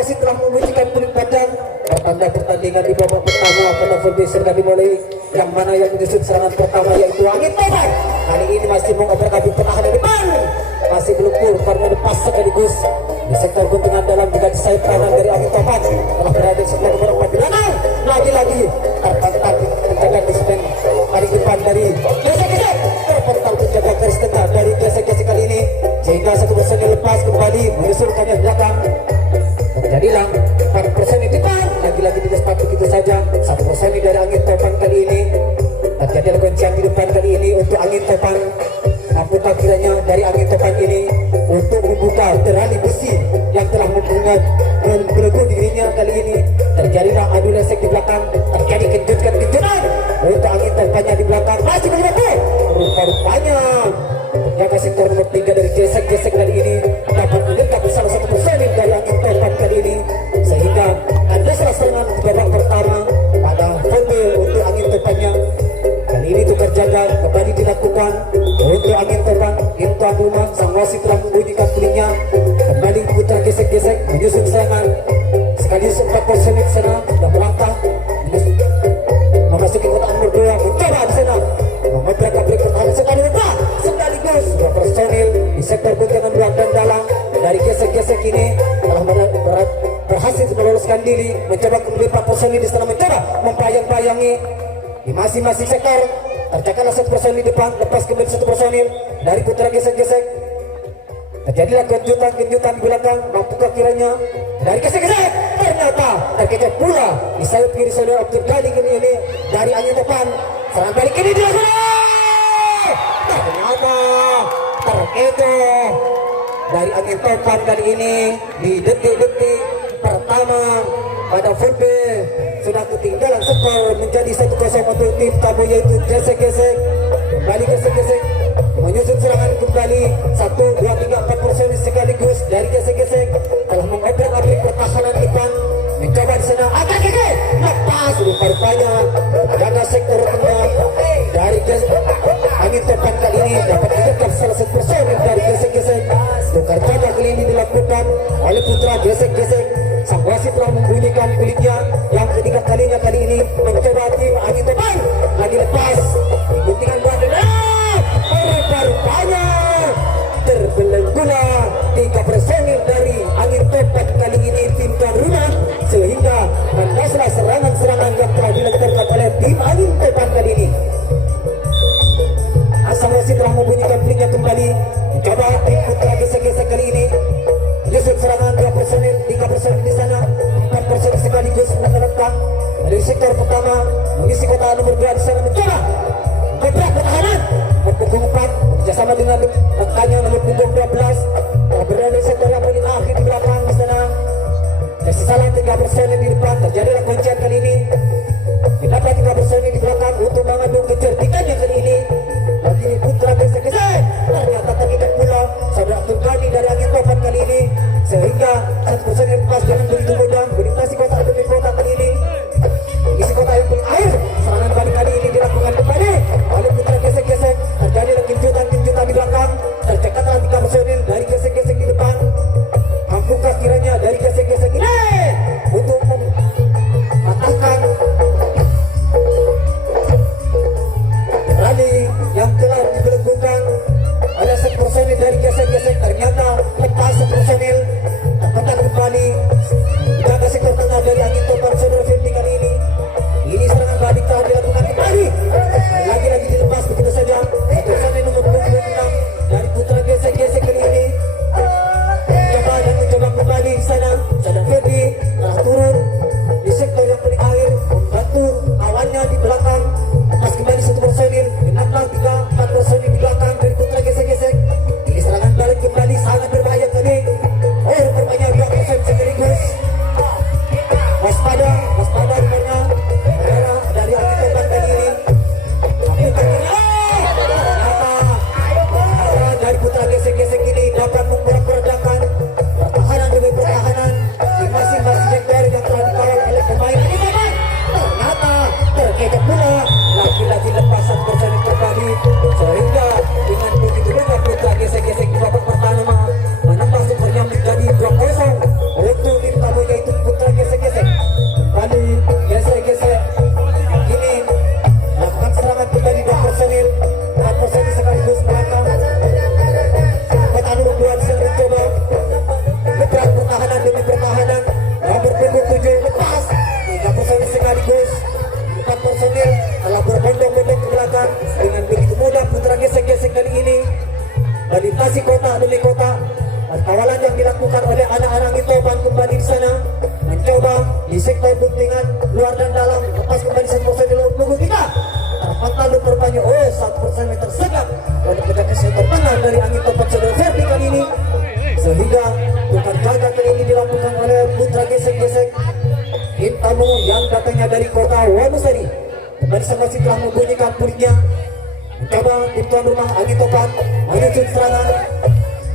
wasit telah membunyikan kulit padang. Pertanda pertandingan di babak pertama pada full base sudah dimulai. Yang mana yang menyusun serangan pertama yaitu Angin Topan. Kali ini masih mengobrak-abrik pertahanan depan. Masih belum full karena lepas sekaligus di sektor keuntungan dalam juga di sayap kanan dari Angin Topan. Telah berada di sebelah nomor 4. Lagi-lagi tertantang menjaga disiplin paling depan dari gesek-gesek. Terpental menjaga garis tengah dari gesek-gesek kali ini. Sehingga satu personil lepas kembali menyusulkannya di belakang. Terjadilah 4% di depan. Lagi-lagi tidak sepatu begitu saja. 1% dari Angin Topan kali ini. Terjadi kuncian di depan kali ini untuk Angin Topan. Apakah kiranya dari Angin Topan ini untuk membuka terali besi yang telah membelenggu dirinya kali ini. Terjadilah adu lesek di belakang. Terjadi kejutan untuk Angin Topannya di belakang. Masih berlaku. Rupa-rupanya penjaga sektor nomor 3 dari gesek-gesek kali ini dapat mendekat salah satu personil dari Angin Topan kali ini, sehingga ada salah serangan di babak pertama pada foul untuk Angin Topannya. Kali ini tukar jaga kembali dilakukan untuk Angin Topan. Tuan rumah sang wasit telah membunyikan kulitnya. Kembali putra gesek-gesek menyusun serangan. Sekaligus 4 personil di sana sudah melangkah memasuki kotak nomor 2, mencoba di sana mengobrak-abrik pertahanan sekaligus 2 personil di sektor keuntungan luar dan dalam dari gesek-gesek ini telah berhasil meloloskan diri. Mencoba kembali 4 personil di sana mencoba mempayang-payangi di masing-masing sektor. Tercakaplah 1 personil di depan, lepas kembali 1 personil dari putra gesek-gesek. Terjadilah kejutan di belakang. Mampukah kiranya dari gesek-gesek? Ternyata terkejar pula di sayap kiri saudara Abdul Ghani ini dari Angin Topan. Serangan balik ini dilakukan. Ternyata terkejar dari Angin Topan kali ini di detik-detik pertama pada full base. Sudah ketinggalan skor menjadi 1-0 untuk tim tamu yaitu gesek-gesek. Kembali gesek-gesek menyusun serangan kembali 1, 2, 3, 4 personil sekaligus dari gesek-gesek telah mengobrak-abrik pertahanan depan. Mencoba di sana akan gesek lepas rupa-rupanya jaga sektor tengah dari Angin Topan kali ini dapat mendekat salah satu personil dari gesek-gesek. Tukar jaga kali ini dilakukan oleh putra gesek-gesek. Sang wasit telah membunyikan kulitnya yang ketiga kalinya kali ini mencoba tim Angin Topan. Lagi lepas guntingan badan rupa-rupanya terbelenggulah 3 personil dari Angin Topan kali ini tim tuan rumah, sehingga kandaslah serangan-serangan yang telah dilakukan oleh tim Angin Topan kali ini. Sang wasit telah membunyikan kulitnya kembali mencoba tim putra gesek-gesek kali ini menyusun serangan 2 personil, 3 personil di sana, 4 personil sekaligus menetap dari sektor pertama mengisi kotak nomor 2 di sana mencoba gebrak pertahanan punggung 4 bekerjasama dengan rekannya nomor punggung 12 berada di sektor yang paling akhir di belakang di sana. Tersisa 3 personil di depan. Terjadilah kuncian kali ini. Didapat 3 personil di belakang untuk mengandung kecerdikannya kali ini. Lagi putra gesek-gesek ternyata terlibat pula saudara Abdul Ghani dari Angin Topan kali ini, sehingga 1 personil lepas dengan begitu mudah melintasi kotak demi kotak kali ini. Isi kotak yang paling akhir. Serangan balik kali ini dilakukan kembali oleh putra gesek-gesek. Terjadi kejutan di belakang. Tercekatlah 3 personil dari gesek-gesek di depan. Mampukah kiranya dari gesek-gesek ini untuk mematahkan rally yang telah dibelenggukan oleh 1 personil dari gesek-gesek. Ternyata lepas 1 personil terpekan kembali jaga sektor tengah dari Angin Topan saudara Firdi kali ini. Ini serangan balik telah dilakukan kembali. Lagi-lagi dilepas begitu saja. Personil nomor 26 dari putra gesek-gesek kali ini mencoba kembali di sana. luar dan dalam, lepas kembali 1% di laut punggung 3. Terpantau rupanya, 1% tersegat oleh penjaga sektor tengah dari angin topan saudara Ferdi kali ini, sehingga bukan jaga kali ini dilakukan oleh putra gesek-gesek tim tamu yang datangnya dari kota Wanusari. Kembali sang wasit telah membunyikan pulitnya. Mencoba tim tuan rumah angin topan menyusun serangan.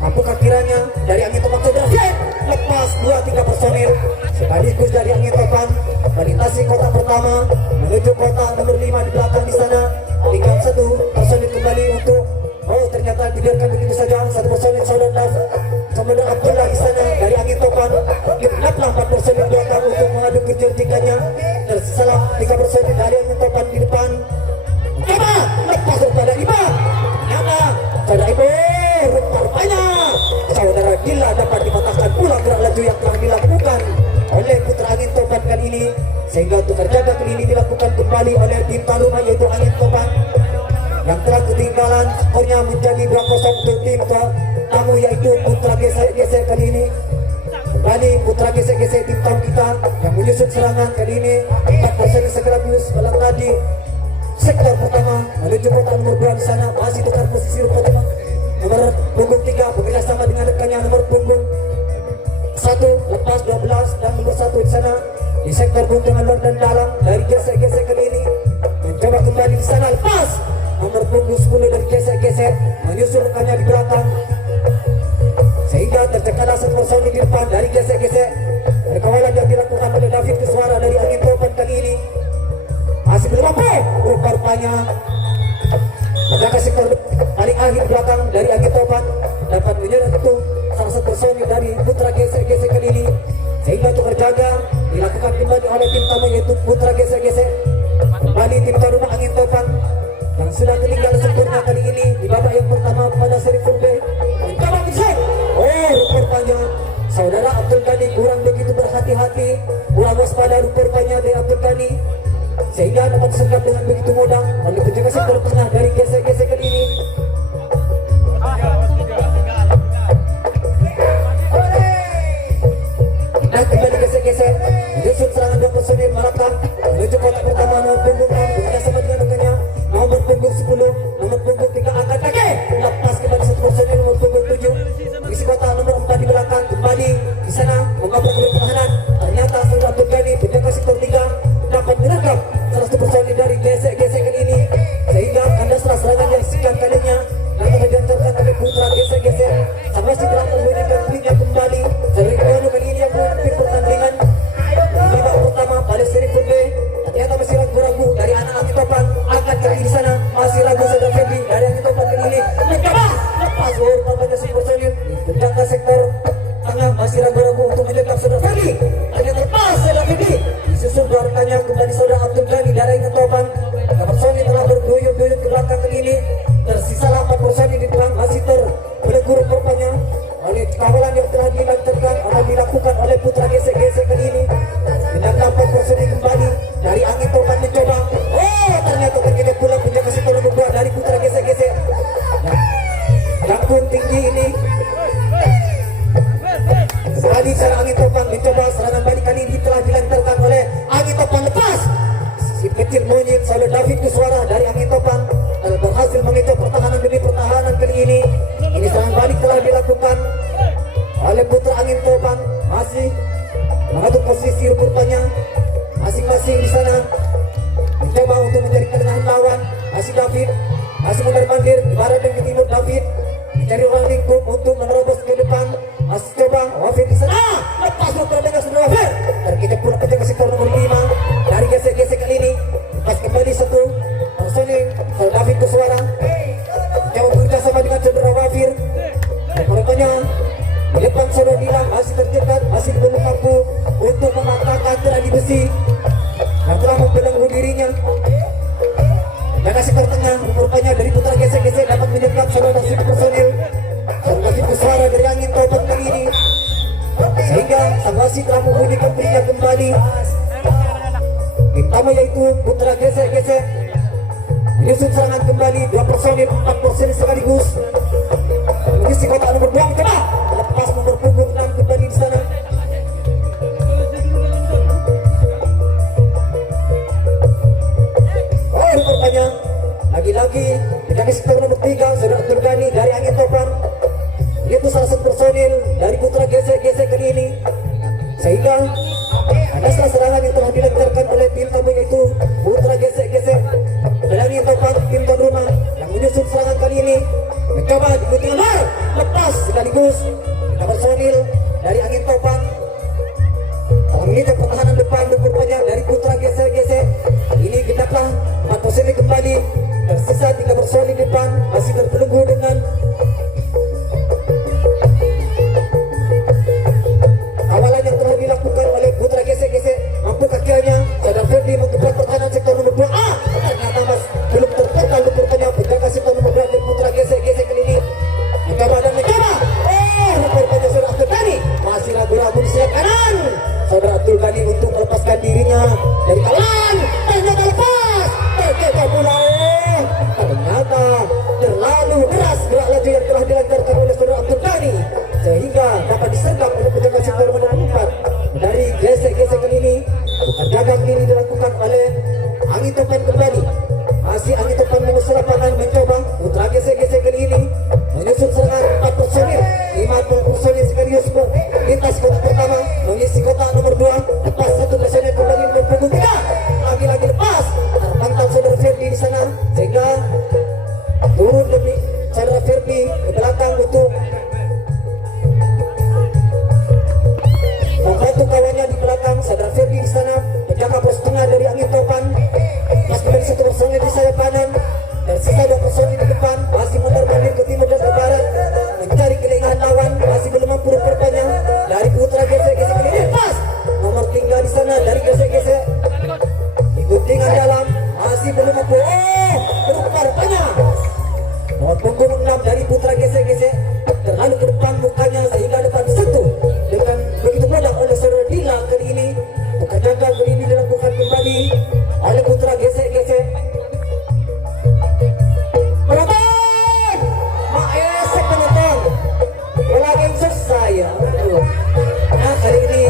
Apakah kiranya dari angin topan saudara Ferdi lepas 2-3 personil sekaligus dari angin topan melintasi kota pertama menuju kota nomor 5 di belakang di sana. Tinggal 1 personil kembali untuk ternyata dibiarkan begitu saja 1 personil saudara Komandan Abdullah di sana dari angin topan. Genaplah 4 personil belakang untuk mengadu kejertikannya. Tersisalah 3 personil dari angin topan di depan. Coba lepas kepada Iba. Nyata saudara Ibu rupanya saudara Gila dapat dipatahkan pula gerak laju yang telah dilakukan oleh putra angin topan kali ini, sehingga untuk terjaga kali ini dilakukan kembali oleh tim tuan rumah yaitu angin topan yang telah ketinggalan. Skornya menjadi 2-0 untuk tim tamu yaitu putra gesek-gesek kali ini. Kembali putra gesek-gesek tim tamu kita yang menyusun serangan kali ini 4% sekaligus balang tadi sektor pertama menuju kota nomor 2 di sana. Masih tukar posisi pertama nomor punggung 3 bekerja sama dengan rekannya nomor punggung 1 lepas 12 dan nomor 1 di sana di sektor keuntungan luar dan dalam dari gesek-gesek kali ini. Mencoba kembali di sana lepas nomor punggung 10 dari gesek-gesek menyusul rekannya di belakang, sehingga tercekaklah 1 personil di depan dari gesek-gesek. Perkawalan yang dilakukan oleh David Kuswara dari angin topan kali ini masih belum mampu. Rupanya menjaga sektor paling akhir belakang dari angin topan dapat menyerang itu salah 1 personil dari putra gesek-gesek kali ini, sehingga untuk terjaga dilakukan kembali oleh tim tamu yaitu putra gesek-gesek. Kembali tim tuan rumah angin topan yang sudah ketinggal sempurna kali ini di babak yang pertama pada seri full B. Mencoba bisik. Rupanya saudara Abdul Ghani kurang begitu berhati-hati, kurang waspada rupanya dari Abdul Ghani, sehingga dapat disergap dengan begitu mudah oleh penjaga sektor tengah dari gesek-gesek kali ini. Dan kembali gesek-gesek menyusun serangan 2 personil Malaka menuju kota pertama nomor punggung 6 bekerja sama dengan rekannya nomor punggung 10 nomor punggung 3 angkat kaki lepas kembali 1 personil nomor punggung 7 mengisi kota nomor 4 di belakang. Kembali di sana mengoper ke pertahanan. Ternyata saudara Abdul Ghani penjaga sektor 3 dapat menerkam salah 1 personil dari gesek-gesek kali ini, sehingga kandaslah serangan yang sekian kalinya yang telah dilancarkan oleh putra gesek-gesek. Sama si telah memberikan klipnya kembali seri kedua kali ini yang memimpin pertandingan di babak pertama pada seri full B. Ternyata masih ragu-ragu dari anak angin topan. Angkat kaki di sana masih ragu saudara Febi dari angin topan kali ini. Mencoba lepas pada si personil penjaga sektor tengah masih ragu-ragu untuk menyekap saudara Febi. Ternyata lepas saudara Febi disusul dua rekannya kembali saudara Abdul Ghani dari angin topan. Personil telah berduyun-duyun ke belakang kali ini. Tersisalah 4 personil di depan masih terbelenggu rupanya oleh kawalan yang telah dilancarkan atau dilakukan oleh putra gesek-gesek kali ini. Dengan 4 personil kembali dari angin topan mencoba. Ternyata terjadi pula penjaga sektor nomor 2 dari putra gesek-gesek. Jangkung tinggi ini. Sekali serangan angin topan mencoba serangan balik kali ini telah dilancarkan oleh angin topan lepas. Si kecil monyet saudara David Kuswara dari angin topan telah berhasil mengejar pertahanan demi pertahanan kali ini. Ini serangan balik telah dilakukan oleh putra angin topan, masih mengatur posisi rupanya masing-masing di sana mencoba untuk mencari ketenangan lawan. Masih David masih mondar-mandir di barat dan di timur. David mencari ruang lingkup untuk menerobos ke depan. Masih coba Wafir di sana lepas dengan saudara Wafir. Terkejut pula penjaga sektor nomor 5 dari gesek-gesek kali ini. Lepas kembali 1 personil saudara David Kuswara yang bekerja sama dengan saudara Wafir. Rupanya di depan saudara Dilang masih tercekat, masih belum mampu untuk mematahkan tali besi yang telah membelenggu dirinya. Jaga sektor tengah rupanya dari putra gesek-gesek dapat menyergap saudara David personil saudara David Kuswara dari angin topan kali ini, sehingga sang wasit telah membunyikan berinya kembali. Tim tamu yaitu putra gesek-gesek menyusun serangan kembali 2 personil 4 personil sekaligus mengisi kota nomor 2. Coba lepas nomor punggung 6 kembali di sana. sehingga ada serangan yang telah dilancarkan oleh tim tamu yaitu Putra Gesek-Gesek. Berani topan tim tuan rumah yang menyusun serangan kali ini mencoba diikuti lepas sekaligus kita personil dari angin topan. Menginjak pertahanan depan rupanya dari Putra Gesek-Gesek. Ini genaplah 4 personil kembali, tersisa 3 personil depan masih terbelenggu dengan awalan yang telah dilakukan oleh Putra Gesek-Gesek. Mampu kakinya Saudara Ferdi menggebrak pertahanan sektor nomor 2. Ternyata mas belum terpental rupanya penjaga sektor nomor 2 dari Putra Gesek-Gesek kali ini mencoba dan mencoba. Rupanya Saudara Abdul Ghani masih ragu-ragu di sisi kanan. Saudara Abdul Ghani untuk melepaskan dirinya dari kawan. Ternyata lepas. Ternyata pula. Ternyata terlalu keras gerak laju yang telah dilancarkan oleh Saudara Abdul Ghani sehingga dapat disergap oleh penjaga sektor nomor 4 dari Gesek-Gesek kali ini. Bukan jaga ini dilakukan oleh angin topan kembali. Masih angin topan mengusir lapangan mencoba Putra Gesek-Gesek kali ini menyusun serangan 4 personil 50 personil sekaligus lintas kotak pertama mengisi kotak nomor 2. Lepas 1 personil kembali nomor 3. Lagi-lagi lepas terpantau Saudara Ferdi di sana sehingga turun demi Saudara Ferdi ke belakang untuk membantu kawannya di belakang. Saudara Ferdi di sana menjaga pos tengah dari angin topan. Mas kembali 1 personil di sayap kanan dan sisa 2 personil di depan masih mondar-mandir ke timur dan ke barat mencari kelengahan lawan. Masih belum mampu rupanya dari Putra Gesek-Gesek ini lepas nomor 3 di sana dari Gesek-Gesek guntingan dalam masih belum mampu. Rupanya nomor punggung 6 dari Putra Gesek-Gesek terlalu ke depan mukanya sehingga depan disentuh dengan begitu mudah oleh Saudara Dila kali ini. Bukan jaga kali ini dilakukan kembali oleh Putra Gesek-Gesek. Penonton, maesek penonton, lagi selesai ya. Nah kali ini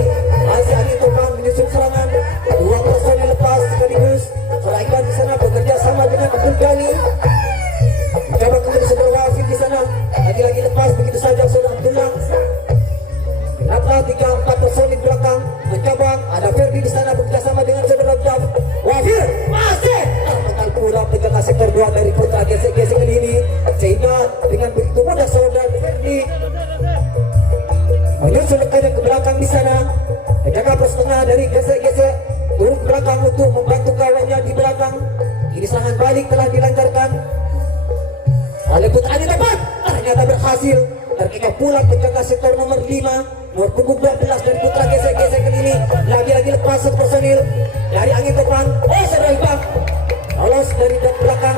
masih angin topan menyusun serangan 2 personil lepas sekaligus. Saudara Iqbal di sana bekerja sama dengan Abdul Ghani. Mencoba kembali Saudara Wafid di sana. Lagi-lagi lepas begitu saja Saudara Abdullah. Kenapa 3-4 personil belakang mencoba ada Ferdi di sana bekerjasama dengan Saudara Abdul Wafid masih terpental pula penjaga sektor 2 dari Putra Gesek-Gesek kali ini sehingga dengan begitu mudah Saudara Ferdi menyusun ke belakang di sana. Penjaga pos tengah dari Gesek-Gesek turun ke belakang untuk membantu kawannya di belakang. Ini serangan balik telah dilancarkan oleh Putra Angin Topan. Ternyata berhasil. Terkikap pula penjaga sektor nomor 5 nomor punggung 12 dari Putra Gesek-Gesek kali ini. Lagi-lagi lepas 1 personil dari Angin Topan. Saudara Iqbal lolos dari belakang.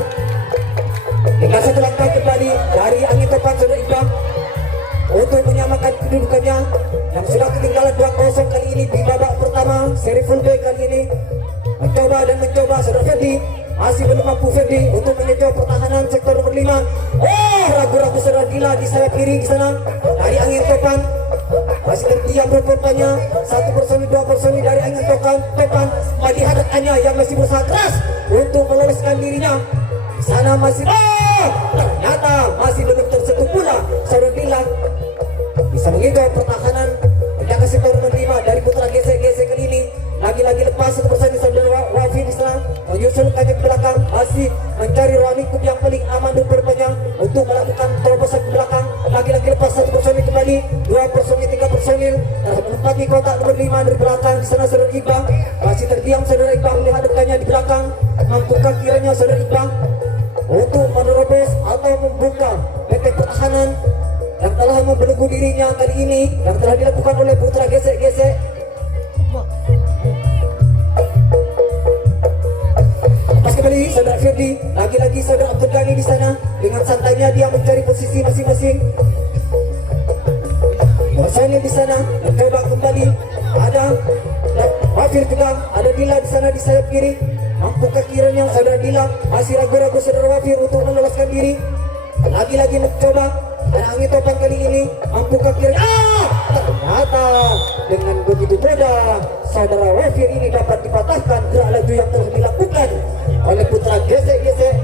Tinggal 1 langkah kembali dari Angin Topan Saudara Iqbal untuk menyamakan kedudukannya yang sudah ketinggalan 2-0 kali ini di babak pertama seri full day kali ini. Mencoba dan mencoba Saudara Ferdi masih belum mampu Ferdi untuk menyejauh pertahanan sektor nomor 5. Ragu-ragu Saudara Dila di sayap kiri di sana dari Angin Topan masih terdiam rupanya 1 personil 2 personil dari Angin Topan melihat rekannya yang masih berusaha keras untuk meloloskan dirinya di sana masih ternyata masih belum tersentuh pula Saudara Dila bisa mengingat pertahanan penjaga sektor nomor 5 dari Putra Gesek-Gesek kali ini. Lagi-lagi lepas 1 personil Saudara Wafi di sana menyusul ke belakang masih mencari ruang lingkup yang paling aman rupanya untuk melakukan terobosan ke belakang. Lagi-lagi lepas 1 personil kembali 2 personil 3 personil menempati kotak nomor 5 dari belakang. Di sana Saudara Iqbal masih terdiam. Saudara Iqbal melihat rekannya di belakang. Mampukah kiranya Saudara Iqbal untuk menerobos atau membuka benteng pertahanan yang telah membelenggu dirinya kali ini yang telah dilakukan oleh Putra Gesek-Gesek. Lepas kembali Saudara Ferdi, lagi-lagi Saudara Abdul Ghani di sana dengan santainya dia mencari posisi masing-masing. Personil di sana mencoba kembali ada Wafir juga ada Dila di sana di sayap kiri. Mampukah kiranya Saudara Dila masih ragu-ragu Saudara Wafir untuk meloloskan diri. Lagi-lagi mencoba dan Angin Topan kali ini mampukah kiranya ternyata dengan begitu mudah Saudara Wafir ini dapat dipatahkan gerak laju yang telah dilakukan oleh Putra Gesek-Gesek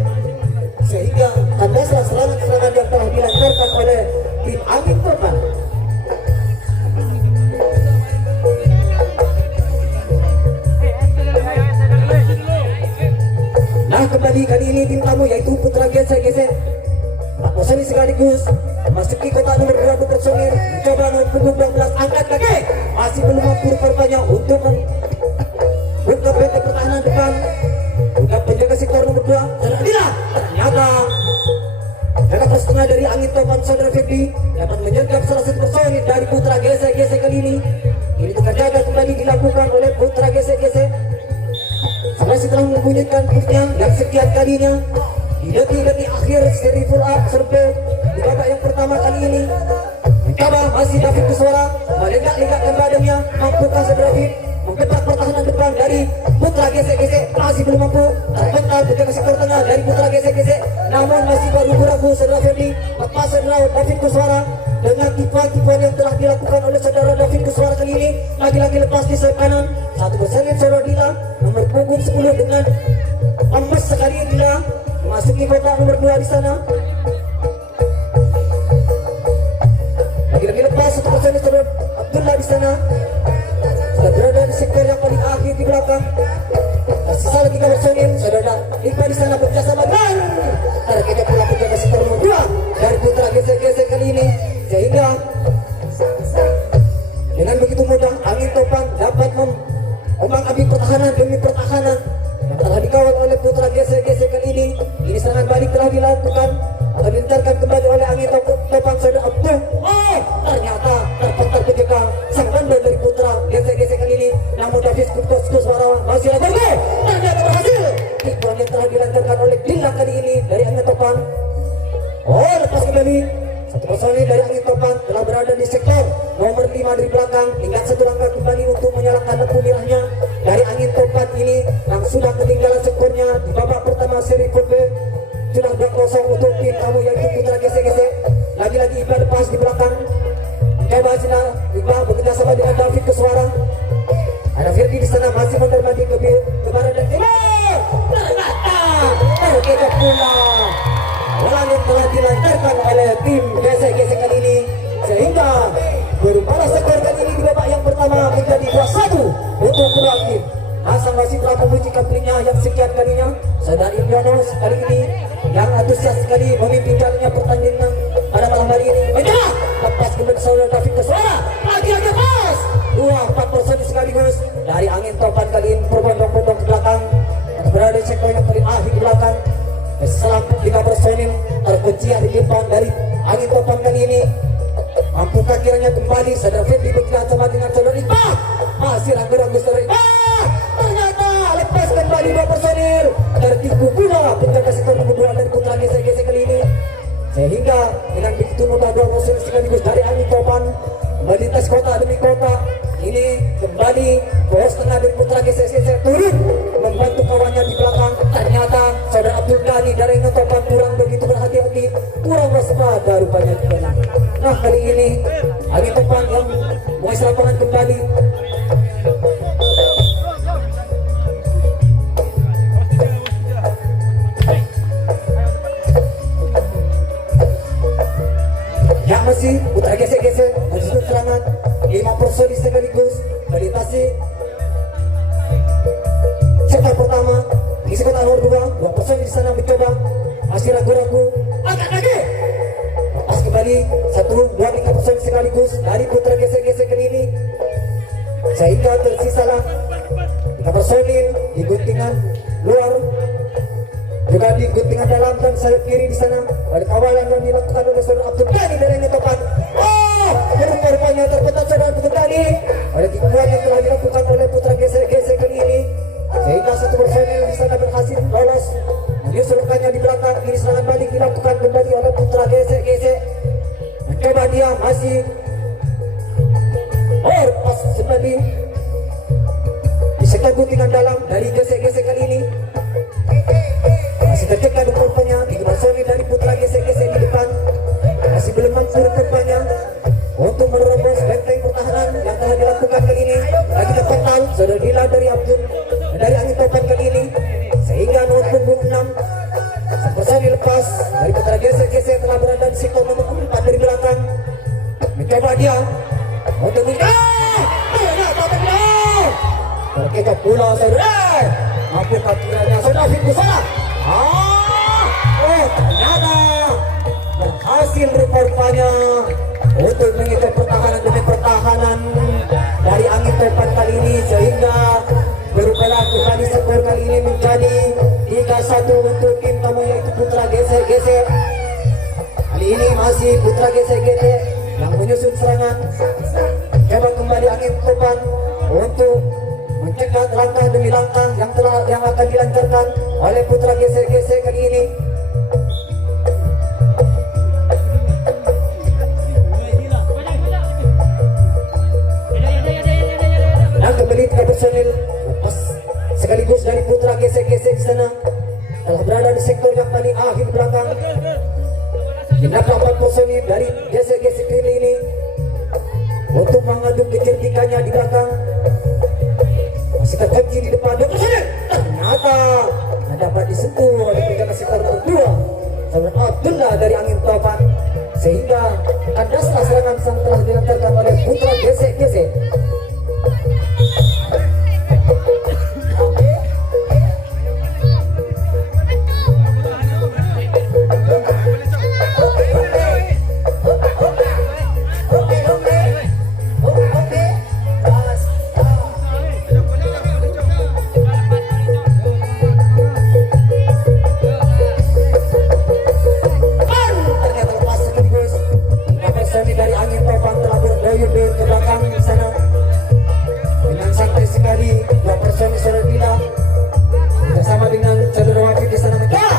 sehingga kandaslah serangan-serangan yang telah dilancarkan oleh tim Angin Topan. tim tamu yaitu Putra Gesek-Gesek. Personil sekaligus masuki kotak nomor 2 personil mencoba nomor punggung 12 angkat kaki, masih belum mampu rupanya untuk membuka benteng pertahanan depan. Bukan penjaga sektor nomor 2 ternyata jaga setengah dari angin topan saudara Febri dapat menyergap salah satu personil dari Putra Gesek-Gesek kali ini. Ini terjaga kembali dilakukan oleh Putra Gesek-Gesek setelah membunyikan hurufnya yang sekian kalinya di detik-detik akhir seri full up survei di babak yang pertama kali ini. Mencoba masih David Kuswara melenggak-lenggakkan badannya, mampukah saudara David menggetak pertahanan depan dari Putra Gesek-Gesek, masih belum mampu. Terpental penjaga sektor tengah dari Putra Gesek-Gesek, namun masih ragu-ragu saudara Ferdi. Lepas saudara David Kuswara dengan tipuan-tipuan yang telah dilakukan oleh saudara David Kuswara kali ini, lagi-lagi lepas di sayap kanan. Satu bersalin saudara Dila nomor punggung 10 dengan emas sekali Dila memasuki kotak nomor 2 di sana. Lagi-lagi lepas satu bersalin saudara Abdullah di sana. Sudah berada di sektor yang paling akhir di belakang. Tersisa lagi nomor personil saudara Iqbal di sana bekerjasama dengan targetnya pula penjaga sektor nomor 2 dari Putra Gesek-Gesek kali ini, sehingga dengan begitu mudah angin topan dapat ombang-ambing pertahanan demi pertahanan yang telah dikawal oleh Putra Gesek-Gesek kali ini. Ini serangan balik telah dilakukan atau dilentarkan kembali oleh angin topan saudara Abdul. Ternyata terpental penjaga sang bandel dari Putra Gesek-Gesek kali ini, namun David Kuswara masih ragu. Ternyata berhasil tipuan yang telah dilancarkan oleh Dila kali ini dari angin topan. Lepas kembali satu personil dari angin topan telah berada di sektor nomor 5 dari belakang, tinggal satu langkah kembali untuk menyalakan lampu merahnya dari angin topan ini yang sudah ketinggalan skornya di babak pertama seri Kobe. Sudah 2-0 untuk tim tamu yaitu Putra Gesek-Gesek. Lagi-lagi Iqbal lepas di belakang, coba sila Iqbal bekerjasama dengan David Kuswara. Ada Firdi di sana masih menerbang ke barat dan timur. Ternyata terkejar pula bola yang telah dilancarkan oleh tim Gesek-Gesek kali ini, sehingga berubahlah skor kali ini di babak yang pertama menjadi 2-1 untuk kedua tim. Hasan masih telah membunyikan pelitnya yang sekian kalinya. Saudara Ibnu kali ini yang antusias sekali memimpin jalannya pertandingan pada malam hari ini. Mencoba lepas kembali saudara David Kuswara, lagi-lagi pas 2-4 personil sekaligus dari angin topan kali ini berbondong-bondong ke belakang atau berada di sektor yang paling akhir di belakang. Selang 3 personil terkunci di depan dari angin topan kali ini. Mampukah kiranya kembali saudara Fendi bergerak sama dengan saudara Iqbal? Masih ragu-ragu saudara Iqbal. Ternyata lepas kembali 2 personil tertipu pula penjaga sektor nomor 2 dari Putra Gesek-Gesek kali ini, sehingga dengan begitu mudah 2 personil sekaligus dari angin topan melintas kota demi kota. Ini kembali bos tengah dari Putra Gesek-Gesek turun membantu kawannya di belakang. Ternyata saudara Abdul Ghani dari angin topan kurang begitu berhati-hati, kurang waspada rupanya kembali. Nah kali ini angin topan yang mengisi lapangan kembali. Yang masih Putra Gesek-Gesek menyusun serangan 5 personil sekaligus melintasi sektor pertama. Di sektor nomor 2 personil di sana mencoba, masih ragu-ragu, angkat lagi. Lepas kembali 1-2-3 personil sekaligus dari Putra Gesek-Gesek kali ini, sehingga tersisalah 3 personil di guntingan luar, juga di guntingan dalam dan sayap kiri di sana. Balik awalan yang dilakukan oleh saudara Abdul Ghani dari angin topan. Rupanya terpental saudara Abdul Ghani. Ada tipuan yang telah dilakukan oleh Putra Gesek-Gesek kali ini, sehingga 1 personil di sana berhasil lolos. Menyusul rekannya di belakang, ini serangan balik dilakukan kembali oleh Putra Gesek-Gesek. Mencoba dia masih pas kembali di sektor guntingan dalam dari Gesek-Gesek kali ini. Masih tercekat rupanya 3 personil dari Putra Gesek-Gesek di depan, masih belum mampu rupanya untuk menerobos benteng pertahanan yang telah dilakukan kali ini. Lagi terpental saudara Dila dari Abdul dari angin topan kali ini, sehingga nomor punggung 6 personil lepas dari Putra Gesek-Gesek telah berada di sektor nomor 4 dari belakang. Mencoba dia untuk terkecoh pula saudara. Mampukah kiranya saudara David Kuswara? berhasil rupanya untuk mengikuti pertahanan demi pertahanan dari angin topan kali ini, sehingga berubahlah kembali skor kali ini menjadi 3-1 untuk tim tamu yaitu Putra Gesek-Gesek. Kali ini masih Putra Gesek-Gesek yang menyusun serangan. Coba kembali angin topan untuk mencegah langkah demi langkah yang akan dilancarkan oleh Putra Gesek-Gesek kali ini. Dan kembali tiga personil lepas sekaligus dari Putra Gesek-Gesek sana telah berada di sektor yang paling akhir belakang. Tindak 4 personil dari Gesek-Gesek ini untuk mengadu kecerdikannya di belakang. Masih terkunci di depan 2 personil. Ternyata dapat disentuh oleh penjaga sektor kedua Saudara Abdullah dari angin topan, sehingga kandaslah serangan sang telah dilancarkan oleh Putra Gesek-Gesek. Dari angin topan telah berloyur ke belakang sana dengan santai sekali. 2 personil sudah bilang bersama dengan saudara Wafid di sana mencoba.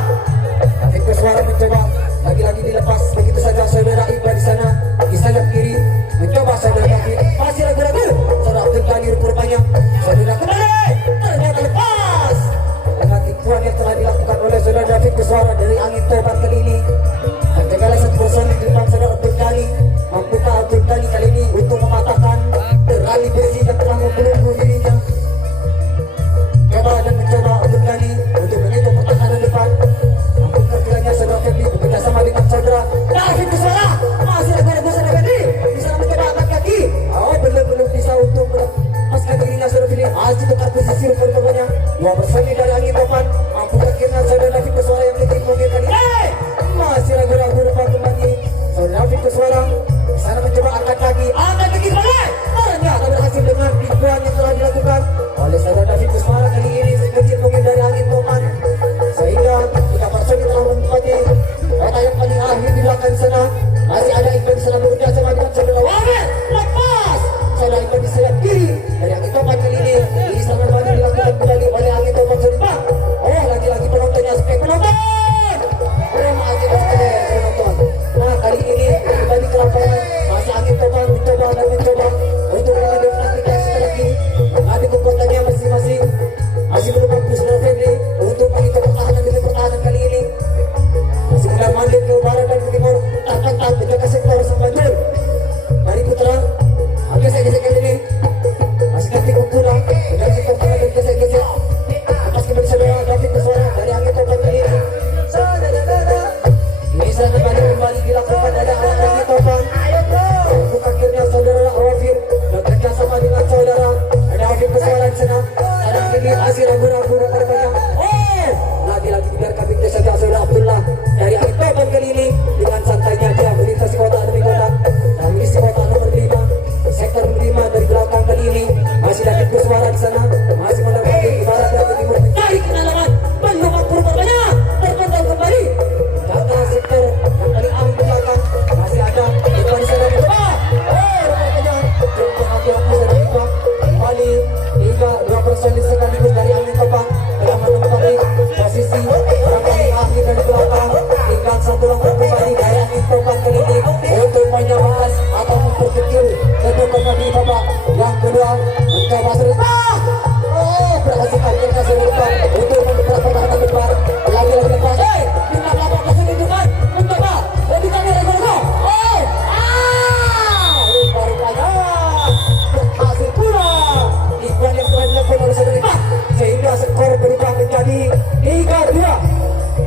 Wafid Kuswara mencoba lagi-lagi dilepas begitu saja. Saudara Iba di sana di sayap kiri mencoba saudara Wafid, masih ragu-ragu. Saudara Abdul Ghani rupanya saudara kembali, ternyata lepas dengan tipuan yang telah dilakukan oleh saudara David Kuswara dari angin topan kali ini. Dan segala 1 personil di depan saudara Abdul Ghani. Mampukah Abdul Ghani kali ini untuk mematahkan tali besi yang telah membelenggu dirinya? Coba dan mencoba Abdul Ghani untuk menyentuh pertahanan depan. Mampukah kiranya saudara Febri bekerjasama dengan saudara David Kuswara? Masih ragu-ragu saudara Febri bisa mencoba angkat kaki. Belum bisa untuk melepaskan dirinya saudara Febri. Masih tukar posisi rupanya. 2 personil dari angin